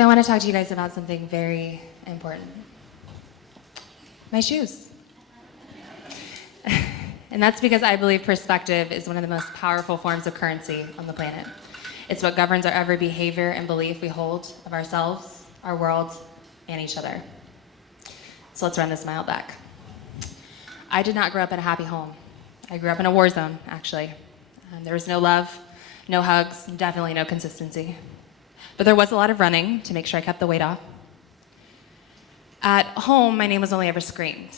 So I want to talk to you guys about something very important. My shoes. And that's because I believe perspective is one of the most powerful forms of currency on the planet. It's what governs our every behavior and belief we hold of ourselves, our world, and each other. So let's run this mile back. I did not grow up in a happy home. I grew up in a war zone, actually. There was no love, no hugs, definitely no consistency. But there was a lot of running to make sure I kept the weight off. At home, my name was only ever screamed.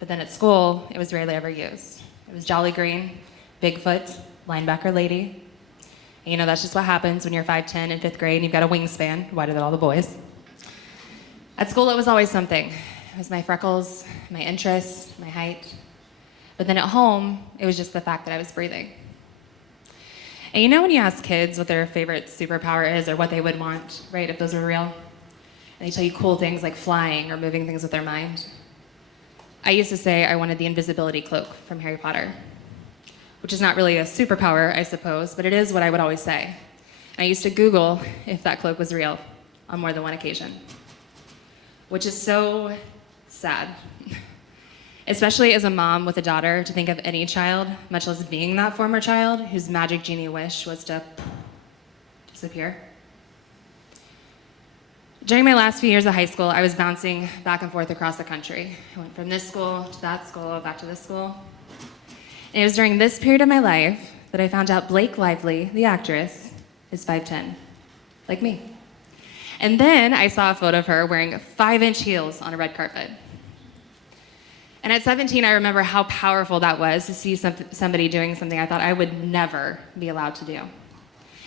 But then at school, it was rarely ever used. It was Jolly Green, Bigfoot, linebacker lady. And you know, that's just what happens when you're 5'10" in 5th grade and you've got a wingspan wider than all the boys. At school, it was always something. It was my freckles, my interests, my height. But then at home, it was just the fact that I was breathing. And you know when you ask kids what their favorite superpower is or what they would want, right, if those were real? And they tell you cool things like flying or moving things with their mind. I used to say I wanted the invisibility cloak from Harry Potter, which is not really a superpower, I suppose, but it is what I would always say. And I used to Google if that cloak was real on more than one occasion, which is so sad. Especially as a mom with a daughter, to think of any child, much less being that former child, whose magic genie wish was to disappear. During my last few years of high school, I was bouncing back and forth across the country. I went from this school to that school, back to this school. And it was during this period of my life that I found out Blake Lively, the actress, is 5'10", like me. And then I saw a photo of her wearing 5-inch heels on a red carpet. And at 17, I remember how powerful that was to see somebody doing something I thought I would never be allowed to do.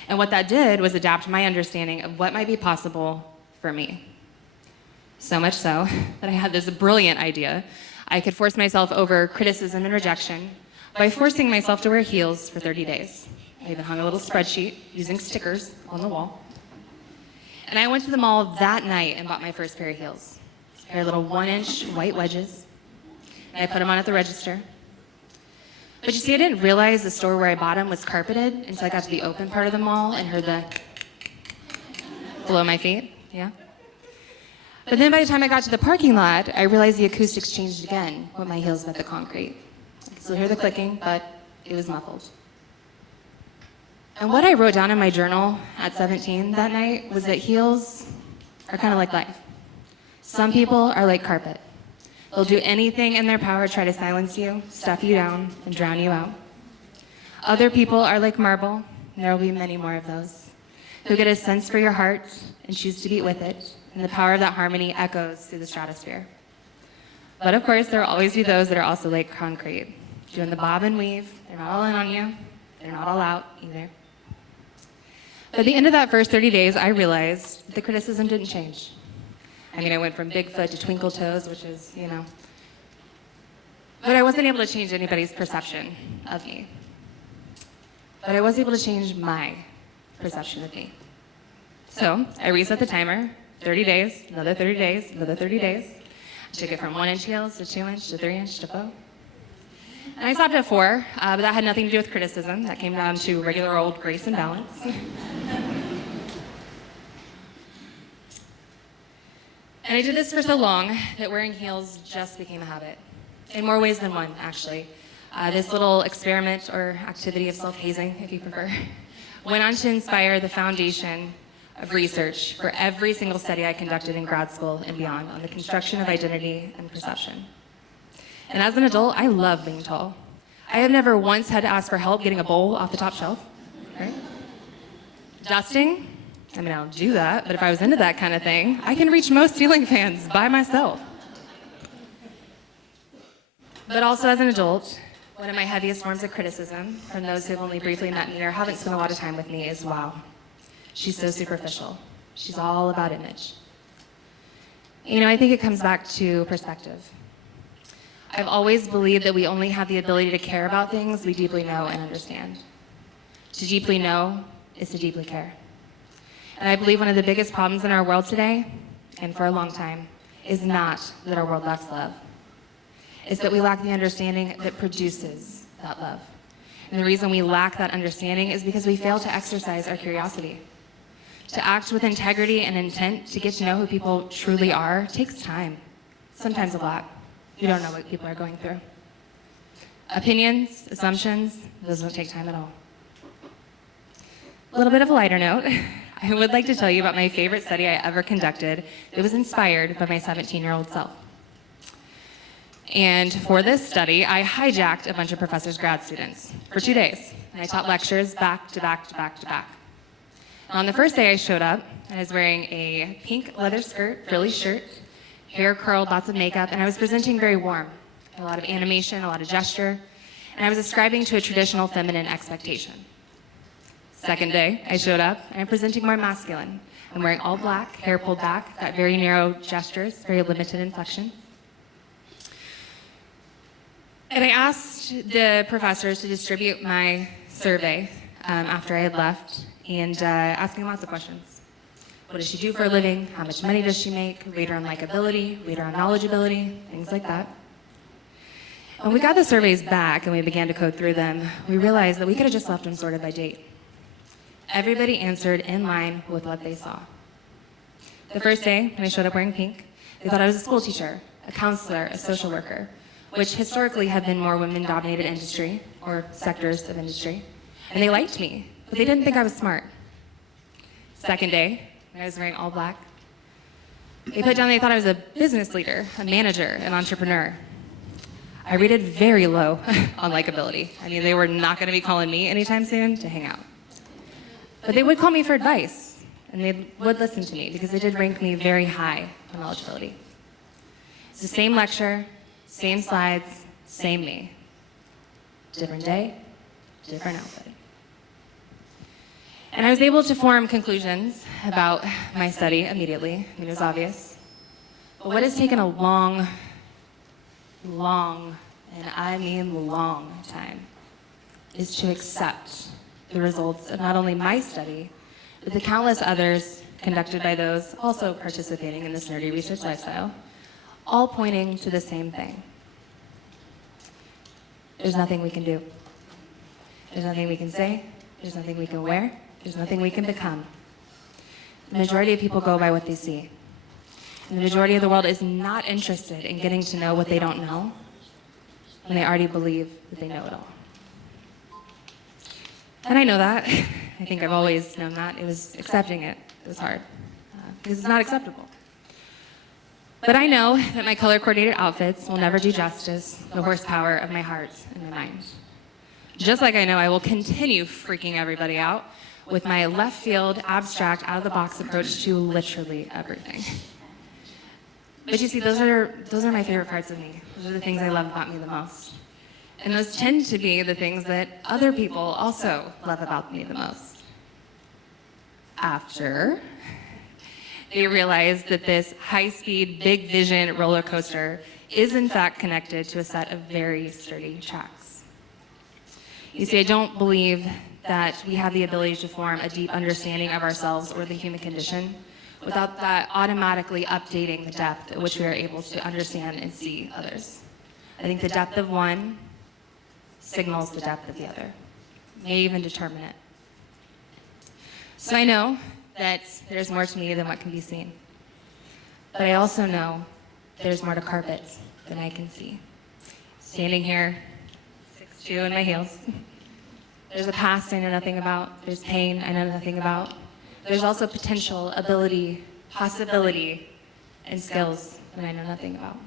And what that did was adapt my understanding of what might be possible for me. So much so that I had this brilliant idea. I could force myself over criticism and rejection by forcing myself to wear heels for 30 days. I even hung a little spreadsheet using stickers on the wall. And I went to the mall that night and bought my first pair of heels. A pair of little 1-inch white wedges. And I put them on at the register. But you see, I didn't realize the store where I bought them was carpeted until I got to the open part of the mall and heard the below my feet. Yeah. But then by the time I got to the parking lot, I realized the acoustics changed again when my heels met the concrete. I could still hear the clicking, but it was muffled. And what I wrote down in my journal at 17 that night was that heels are kind of like life. Some people are like carpet. They'll do anything in their power to try to silence you, stuff you down, and drown you out. Other people are like marble, and there will be many more of those, who get a sense for your heart and choose to beat with it, and the power of that harmony echoes through the stratosphere. But of course, there will always be those that are also like concrete, doing the bob and weave. They're not all in on you. They're not all out either. But at the end of that first 30 days, I realized the criticism didn't change. I mean, I went from Bigfoot to Twinkle Toes, which is, you know. But I wasn't able to change anybody's perception of me. But I was able to change my perception of me. So I reset the timer, 30 days, another 30 days, another 30 days. I took it from 1-inch heels to 2-inch to 3-inch to 4. And I stopped at 4, but that had nothing to do with criticism. That came down to regular old grace and balance. And I did this for so long that wearing heels just became a habit. In more ways than one, actually. This little experiment or activity of self-hazing, if you prefer, went on to inspire the foundation of research for every single study I conducted in grad school and beyond on the construction of identity and perception. And as an adult, I love being tall. I have never once had to ask for help getting a bowl off the top shelf. Right? Dusting? I mean, I don't do that, but if I was into that kind of thing, I can reach most ceiling fans by myself. But also as an adult, one of my heaviest forms of criticism from those who have only briefly met me or haven't spent a lot of time with me is, wow, she's so superficial. She's all about image. You know, I think it comes back to perspective. I've always believed that we only have the ability to care about things we deeply know and understand. To deeply know is to deeply care. And I believe one of the biggest problems in our world today, and for a long time, is not that our world lacks love. It's that we lack the understanding that produces that love. And the reason we lack that understanding is because we fail to exercise our curiosity. To act with integrity and intent, to get to know who people truly are, takes time. Sometimes a lot. You don't know what people are going through. Opinions, assumptions, those don't take time at all. A little bit of a lighter note. I would like to tell you about my favorite study I ever conducted that was inspired by my 17-year-old self. And for this study, I hijacked a bunch of professors' grad students for 2 days. And I taught lectures back to back to back to back. And on the first day I showed up, I was wearing a pink leather skirt, frilly shirt, hair curled, lots of makeup, and I was presenting very warm. A lot of animation, a lot of gesture, and I was ascribing to a traditional feminine expectation. Second day, I showed up, and I'm presenting more masculine. I'm wearing all black, hair pulled back, got very narrow gestures, very limited inflection. And I asked the professors to distribute my survey after I had left, and asking lots of questions. What does she do for a living? How much money does she make? Rate her on likability, rate her on knowledgeability, things like that. When we got the surveys back and we began to code through them, we realized that we could have just left them sorted by date. Everybody answered in line with what they saw. The first day, when I showed up wearing pink, they thought I was a school teacher, a counselor, a social worker, which historically have been more women-dominated industry, or sectors of industry. And they liked me, but they didn't think I was smart. Second day, when I was wearing all black, they thought I was a business leader, a manager, an entrepreneur. I rated very low on likability. I mean, they were not going to be calling me anytime soon to hang out. But they would call me for advice, and they would listen to me because they did rank me very high on knowledgeability. It's the same lecture, same slides, same me. Different day, different outfit. And I was able to form conclusions about my study immediately. I mean, it was obvious. But what has taken a long, and I mean long time, is to accept the results of not only my study, but the countless others conducted by those also participating in this nerdy research lifestyle, all pointing to the same thing. There's nothing we can do. There's nothing we can say. There's nothing we can wear. There's nothing we can become. The majority of people go by what they see. And the majority of the world is not interested in getting to know what they don't know when they already believe that they know it all. And I know that. I think I've always known that. It was accepting it. It was hard. Because it's not acceptable. But I know that my color-coordinated outfits will never do justice to the horsepower of my heart and my mind. Just like I know I will continue freaking everybody out with my left-field, abstract, out-of-the-box approach to literally everything. But you see, those are my favorite parts of me. Those are the things I love about me the most. And those tend to be the things that other people also love about me the most. After they realize that this high-speed, big vision roller coaster is in fact connected to a set of very sturdy tracks. You see, I don't believe that we have the ability to form a deep understanding of ourselves or the human condition without that automatically updating the depth at which we are able to understand and see others. I think the depth of one signals the depth of the other, may even determine it. So I know that there's more to me than what can be seen. But I also know there's more to carpet than I can see. Standing here, 6'2" in my heels. There's a past I know nothing about. There's pain I know nothing about. There's also potential, ability, possibility, and skills that I know nothing about.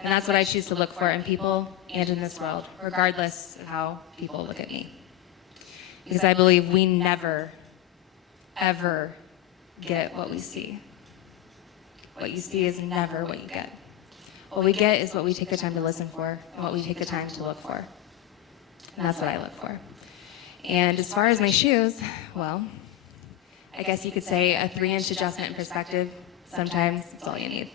And that's what I choose to look for in people and in this world, regardless of how people look at me. Because I believe we never, ever get what we see. What you see is never what you get. What we get is what we take the time to listen for, and what we take the time to look for. And that's what I look for. And as far as my shoes, well, I guess you could say a 3-inch adjustment in perspective, sometimes it's all you need.